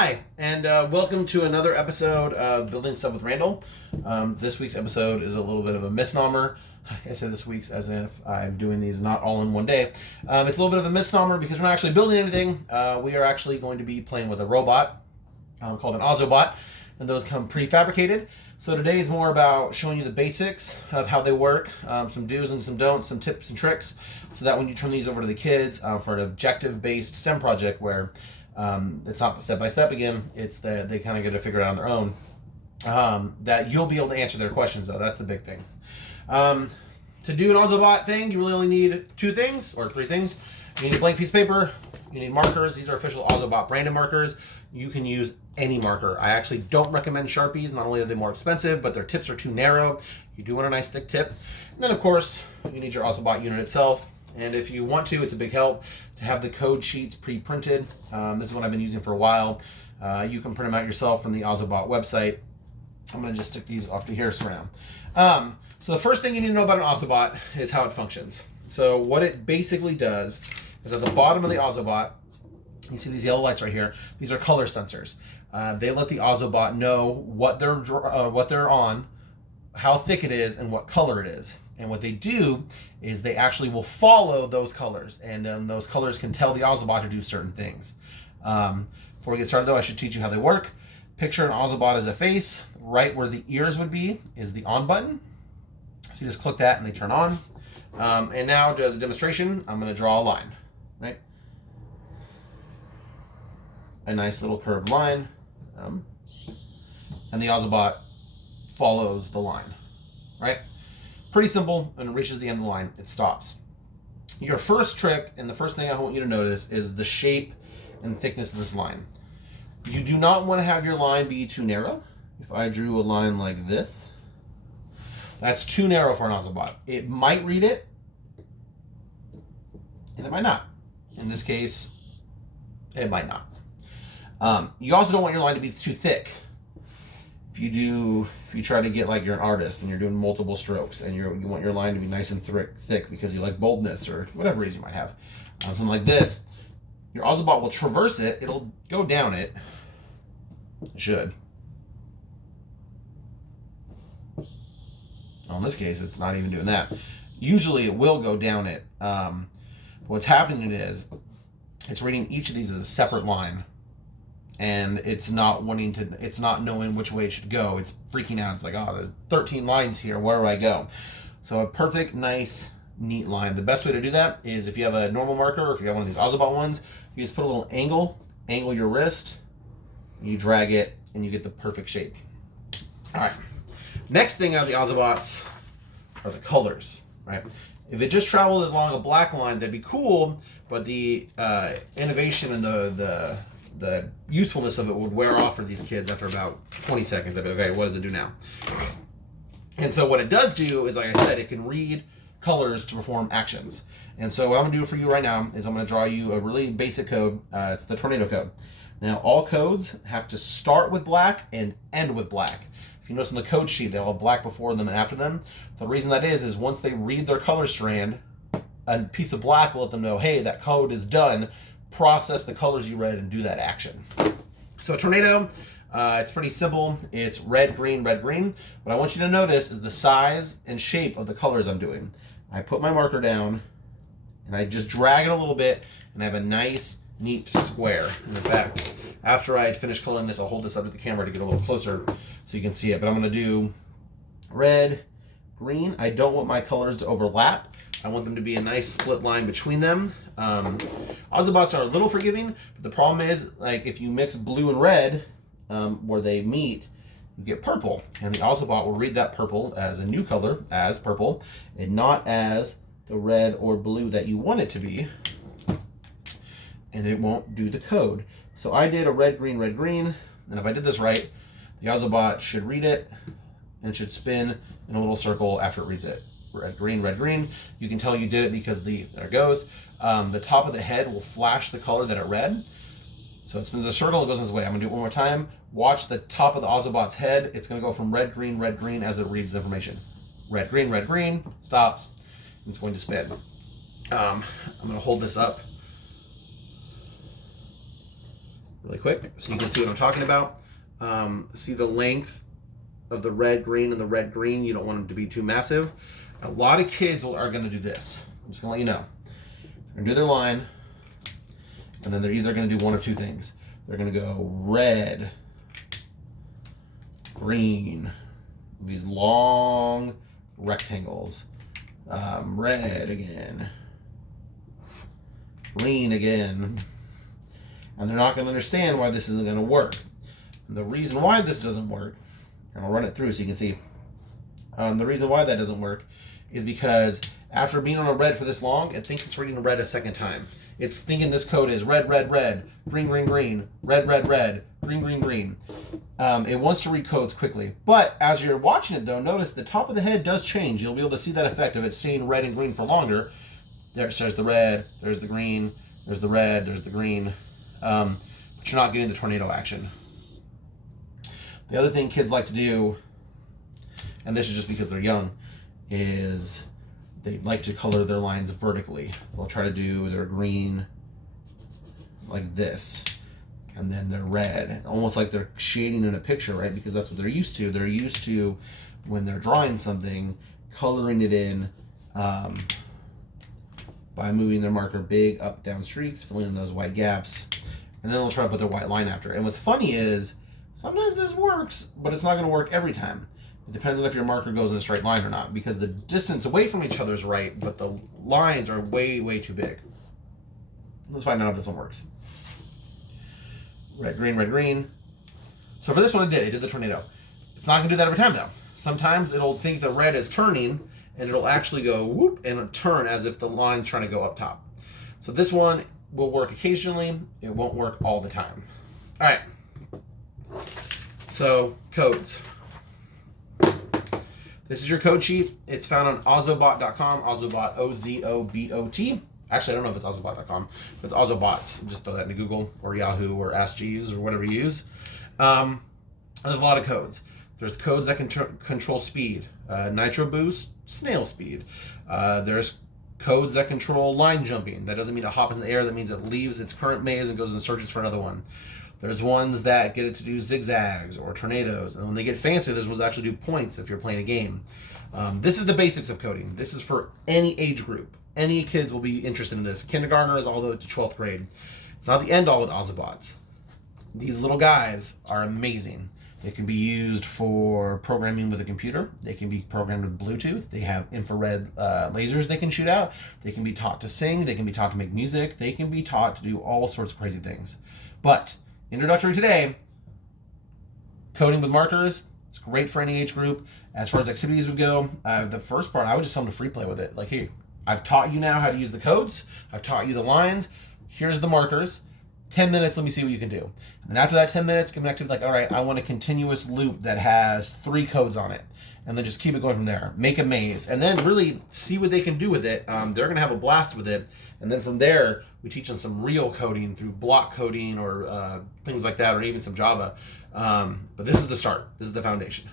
Hi, and welcome to another episode of Building Stuff with Randal. This week's episode is a little bit of a misnomer. I say this week's as if I'm doing these not all in one day. It's a little bit of a misnomer because we're not actually building anything. We are actually going to be playing with a robot called an ozobot, and those come prefabricated. So today is more about showing you the basics of how they work, some do's and some don'ts, some tips and tricks, so that when you turn these over to the kids for an objective-based STEM project where it's not step by step again, it's that they kind of get to figure it out on their own, that you'll be able to answer their questions though. That's the big thing. To do an ozobot thing, you really only need two things or three things. You need a blank piece of paper, you need markers. These are official ozobot branded markers. You can use any marker. I actually don't recommend Sharpies. Not only are they more expensive, but their tips are too narrow. You do want a nice thick tip. And then of course, you need your ozobot unit itself. And if you want to, it's a big help to have the code sheets pre-printed. This is what I've been using for a while. You can print them out yourself from the ozobot website. I'm going to just stick these off to here for now. So the first thing you need to know about an ozobot is how it functions. So what it basically does is at the bottom of the ozobot, you see these yellow lights right here. These are color sensors. They let the ozobot know what they're on, how thick it is, and what color it is. And what they do is they actually will follow those colors, and then those colors can tell the ozobot to do certain things. Before we get started though, I should teach you how they work. Picture an ozobot as a face. Right where the ears would be is the on button. So you just click that and they turn on. And now, as a demonstration, I'm going to draw a line, right? A nice little curved line. And the ozobot follows the line, right? Pretty simple. When it reaches the end of the line, it stops. Your first trick, and the first thing I want you to notice, is the shape and thickness of this line. You do not want to have your line be too narrow. If I drew a line like this, that's too narrow for an ozobot. It might read it, and it might not. In this case, it might not. You also don't want your line to be too thick. If you try to get like you're an artist and you're doing multiple strokes and you want your line to be nice and thick because you like boldness or whatever reason you might have, something like this, your ozobot will traverse it. It'll go down it. It should. Well, in this case, it's not even doing that. Usually it will go down it. What's happening is it's reading each of these as a separate line. And it's not knowing which way it should go. It's freaking out. It's like, oh, there's 13 lines here. Where do I go? So a perfect, nice, neat line. The best way to do that is if you have a normal marker or if you have one of these ozobot ones, you just put a little angle your wrist, you drag it, and you get the perfect shape. All right. Next thing out of the ozobots are the colors, right? If it just traveled along a black line, that'd be cool, but the innovation and the usefulness of it would wear off for these kids after about 20 seconds. They'd be like, okay, what does it do now? And so what it does do is, like I said, it can read colors to perform actions. And so what I'm going to do for you right now is I'm going to draw you a really basic code. It's the tornado code. Now, all codes have to start with black and end with black. If you notice on the code sheet, they'll have black before them and after them. The reason that is once they read their color strand, a piece of black will let them know, hey, that code is done. Process the colors you read and do that action. So a tornado, it's pretty simple. It's red, green, red, green. What I want you to notice is the size and shape of the colors I'm doing. I put my marker down and I just drag it a little bit and I have a nice, neat square. And in fact, after I finish coloring this, I'll hold this up to the camera to get a little closer so you can see it. But I'm going to do red, green. I don't want my colors to overlap. I want them to be a nice split line between them. Ozobots are a little forgiving, but the problem is, like, if you mix blue and red where they meet, you get purple. And the Ozobot will read that purple as a new color, as purple, and not as the red or blue that you want it to be. And it won't do the code. So I did a red, green, and if I did this right, the Ozobot should read it and should spin in a little circle after it reads it. Red, green. You can tell you did it because there it goes. The top of the head will flash the color that it read. So it spins a circle, it goes this way. I'm gonna do it one more time. Watch the top of the Ozobot's head. It's gonna go from red, green as it reads the information. Red, green, stops. It's going to spin. I'm gonna hold this up really quick so you can see what I'm talking about. See the length of the red, green, and the red, green. You don't want them to be too massive. A lot of kids are going to do this. I'm just going to let you know. They're going to do their line, and then they're either going to do one or two things. They're going to go red, green, these long rectangles. Red again, green again. And they're not going to understand why this isn't going to work. And the reason why this doesn't work, and I'll run it through so you can see. The reason why that doesn't work is because after being on a red for this long, it thinks it's reading a red a second time. It's thinking this code is red, red, red, green, green, green, red, red, red, green, green, green. It wants to read codes quickly. But as you're watching it though, notice the top of the head does change. You'll be able to see that effect of it staying red and green for longer. There's the red, there's the green, there's the red, there's the green. But you're not getting the tornado action. The other thing kids like to do, and this is just because they're young, is they like to color their lines vertically. They'll try to do their green like this, and then their red, almost like they're shading in a picture, right? Because that's what they're used to. They're used to, when they're drawing something, coloring it in by moving their marker big up, down streaks, filling in those white gaps, and then they'll try to put their white line after. And what's funny is, sometimes this works, but it's not going to work every time. It depends on if your marker goes in a straight line or not, because the distance away from each other is right, but the lines are way, way too big. Let's find out if this one works. Red, green, red, green. So for this one, it did the tornado. It's not going to do that every time, though. Sometimes it'll think the red is turning, and it'll actually go whoop and turn as if the line's trying to go up top. So this one will work occasionally. It won't work all the time. All right. So, codes. This is your code sheet. It's found on ozobot.com. Ozobot, O-Z-O-B-O-T. Actually, I don't know if it's ozobot.com, but it's ozobots. Just throw that into Google or Yahoo or Ask Jeeves or whatever you use. There's a lot of codes. There's codes that can control speed. Nitro boost, snail speed. There's codes that control line jumping. That doesn't mean it hops in the air. That means it leaves its current maze and goes and searches for another one. There's ones that get it to do zigzags or tornadoes. And when they get fancy, there's ones that actually do points if you're playing a game. This is the basics of coding. This is for any age group. Any kids will be interested in this. Kindergartners all the way to 12th grade. It's not the end all with ozobots. These little guys are amazing. They can be used for programming with a computer. They can be programmed with Bluetooth. They have infrared lasers they can shoot out. They can be taught to sing. They can be taught to make music. They can be taught to do all sorts of crazy things. But introductory today, coding with markers, it's great for any age group. As far as activities would go, the first part, I would just tell them to free play with it. Like, hey, I've taught you now how to use the codes. I've taught you the lines. Here's the markers. 10 minutes, let me see what you can do. And after that 10 minutes, give an activity like, all right, I want a continuous loop that has 3 codes on it. And then just keep it going from there. Make a maze. And then really see what they can do with it. They're going to have a blast with it. And then from there, we teach them some real coding through block coding or things like that, or even some Java. But this is the start. This is the foundation.